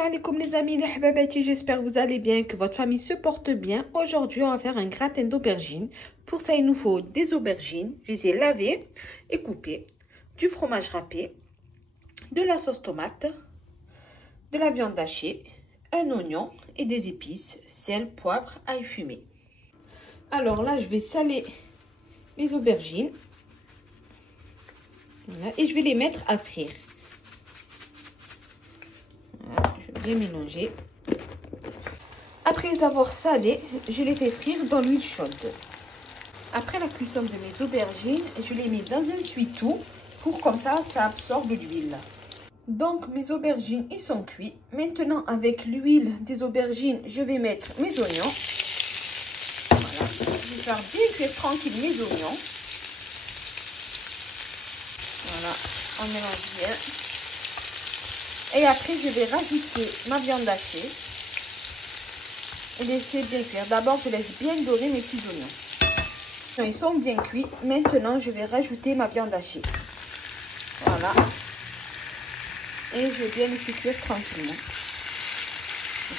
alaikum les amis, les hababati, j'espère que vous allez bien, que votre famille se porte bien. Aujourd'hui, on va faire un gratin d'aubergines. Pour ça, il nous faut des aubergines, je les ai lavées et coupées, du fromage râpé, de la sauce tomate, de la viande hachée, un oignon et des épices, sel, poivre, ail fumé. Alors là, je vais saler mes aubergines. Voilà, et je vais les mettre à frire. Voilà, je vais bien mélanger. Après les avoir salés, je les fais frire dans l'huile chaude. Après la cuisson de mes aubergines, je les mets dans un essuie-tout pour comme ça absorbe l'huile. Donc mes aubergines, ils sont cuits. Maintenant, avec l'huile des aubergines, je vais mettre mes oignons. Voilà, je vais faire bien cuire tranquille mes oignons. Voilà, on mélange bien. Et après, je vais rajouter ma viande hachée. Et laisser bien cuire. D'abord, je laisse bien dorer mes petits oignons. Ils sont bien cuits. Maintenant, je vais rajouter ma viande hachée. Voilà. Et je vais bien laisser cuire tranquillement.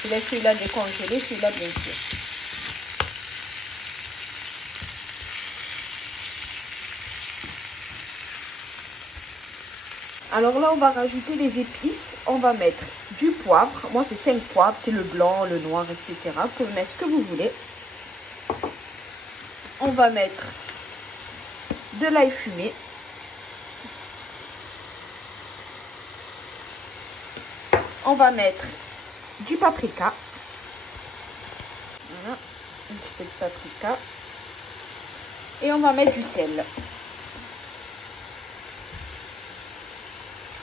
Je laisse celui-là décongeler, celui-là bien cuire. Alors là, on va rajouter les épices. On va mettre du poivre. Moi, c'est 5 poivres. C'est le blanc, le noir, etc. Vous pouvez mettre ce que vous voulez. On va mettre de l'ail fumé. On va mettre du paprika. Voilà, un petit peu de paprika. Et on va mettre du sel.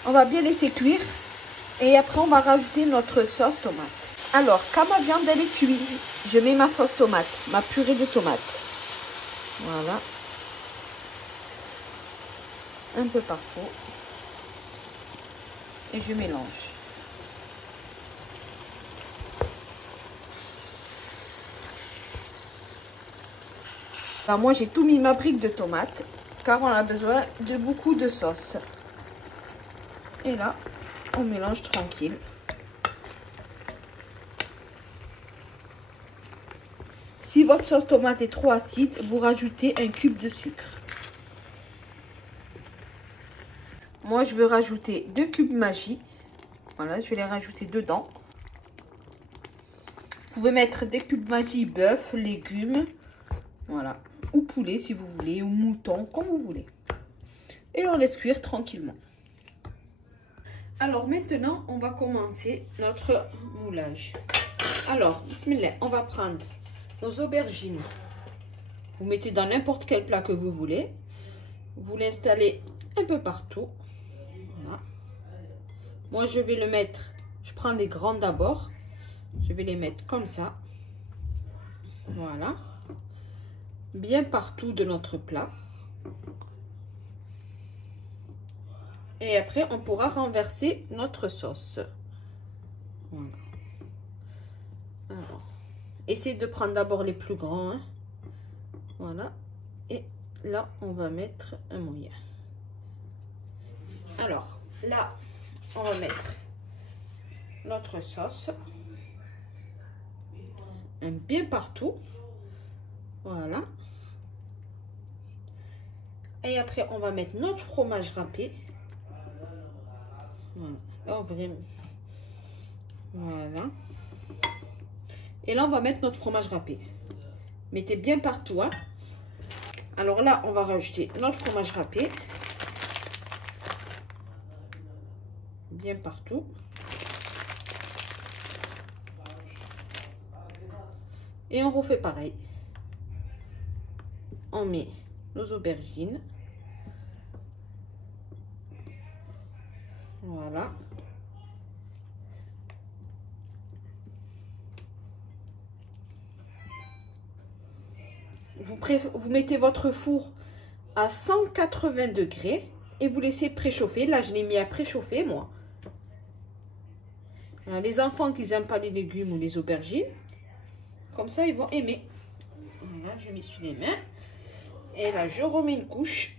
On va bien laisser cuire. Et après, on va rajouter notre sauce tomate. Alors, quand ma viande elle est cuite, je mets ma sauce tomate, ma purée de tomates. Voilà. Un peu partout. Et je mélange. Alors, moi, j'ai tout mis ma brique de tomates, car on a besoin de beaucoup de sauce. Et là, on mélange tranquille. Si votre sauce tomate est trop acide, vous rajoutez un cube de sucre. Moi, je veux rajouter 2 cubes Maggi. Voilà, je vais les rajouter dedans. Vous pouvez mettre des cubes Maggi, bœuf, légumes. Voilà. Ou poulet si vous voulez, ou mouton, comme vous voulez. Et on laisse cuire tranquillement. Alors maintenant, on va commencer notre moulage. Alors, bismillah, on va prendre nos aubergines. Vous mettez dans n'importe quel plat que vous voulez. Vous l'installez un peu partout. Voilà. Moi, je vais le mettre, je prends les grands d'abord. Je vais les mettre comme ça. Voilà. Bien partout de notre plat. Et après, on pourra renverser notre sauce. Voilà. Alors, essayez de prendre d'abord les plus grands. Hein. Voilà. Et là, on va mettre un moyen. Alors, là, on va mettre notre sauce. Un bien partout. Voilà. Et après, on va mettre notre fromage râpé. Voilà. Là, on va... Voilà. Et là, on va mettre notre fromage râpé. Mettez bien partout. Hein. Alors là, on va rajouter notre fromage râpé. Bien partout. Et on refait pareil. On met nos aubergines. Voilà. Vous mettez votre four à 180 degrés et vous laissez préchauffer. Là, je l'ai mis à préchauffer, moi. Alors, les enfants qui n'aiment pas les légumes ou les aubergines, comme ça, ils vont aimer. Voilà, je m'essuie les mains. Et là, je remets une couche.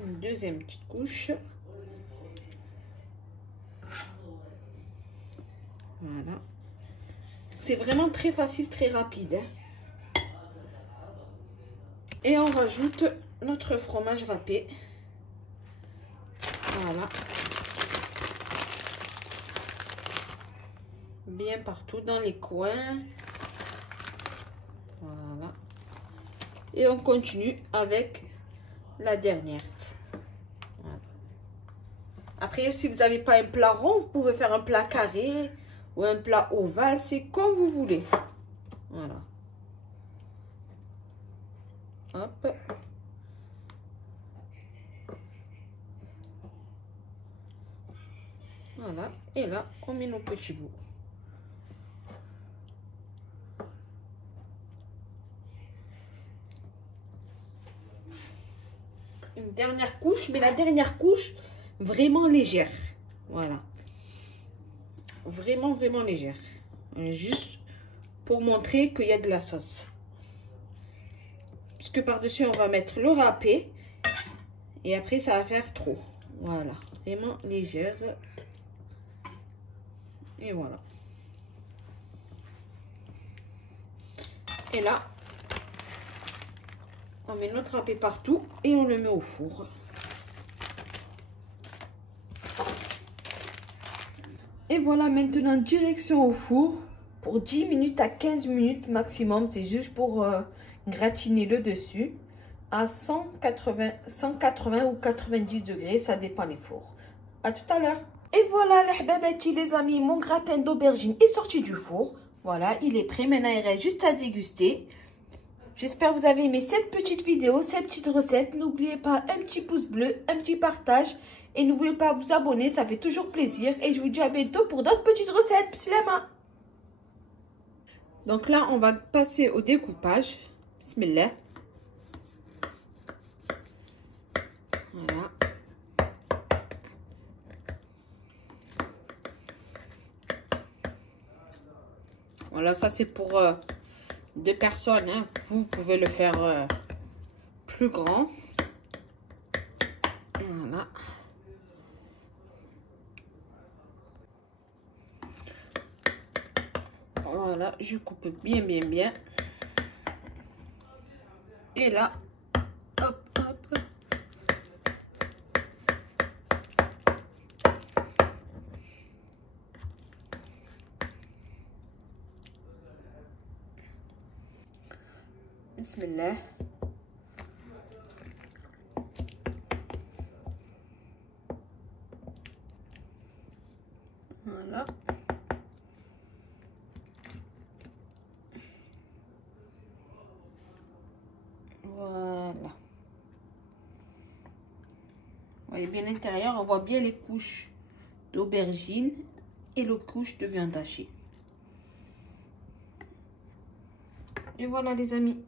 Une deuxième petite couche. Voilà. C'est vraiment très facile, très rapide. Hein. Et on rajoute notre fromage râpé. Voilà. Bien partout dans les coins. Voilà. Et on continue avec la dernière. Voilà. Après, si vous n'avez pas un plat rond, vous pouvez faire un plat carré ou un plat ovale. C'est comme vous voulez. Voilà. Hop. Voilà. Et là, on met nos petits bouts. Une dernière couche, mais la dernière couche vraiment légère. Voilà. Vraiment, vraiment légère. Juste pour montrer qu'il y a de la sauce. Puisque par-dessus, on va mettre le râpé. Et après, ça va faire trop. Voilà. Vraiment légère. Et voilà. Et là, on met notre râpé partout et on le met au four. Et voilà, maintenant direction au four pour 10 minutes à 15 minutes maximum. C'est juste pour gratiner le dessus à 180 ou 90 degrés. Ça dépend des fours. À tout à l'heure. Et voilà les amis, mon gratin d'aubergine est sorti du four. Voilà, il est prêt. Maintenant, il reste juste à déguster. J'espère que vous avez aimé cette petite vidéo, cette petite recette. N'oubliez pas un petit pouce bleu, un petit partage. Et n'oubliez pas de vous abonner, ça fait toujours plaisir. Et je vous dis à bientôt pour d'autres petites recettes. Bismillah. Donc là, on va passer au découpage. Bismillah. Voilà. Voilà, ça c'est pour 2 personnes. Hein. Vous pouvez le faire plus grand. Voilà. Voilà, je coupe bien, bien, bien. Et là, hop, hop. Bismillah. Voilà. Voilà. Vous voyez bien l'intérieur, on voit bien les couches d'aubergine et les couches de viande hachée. Et voilà les amis.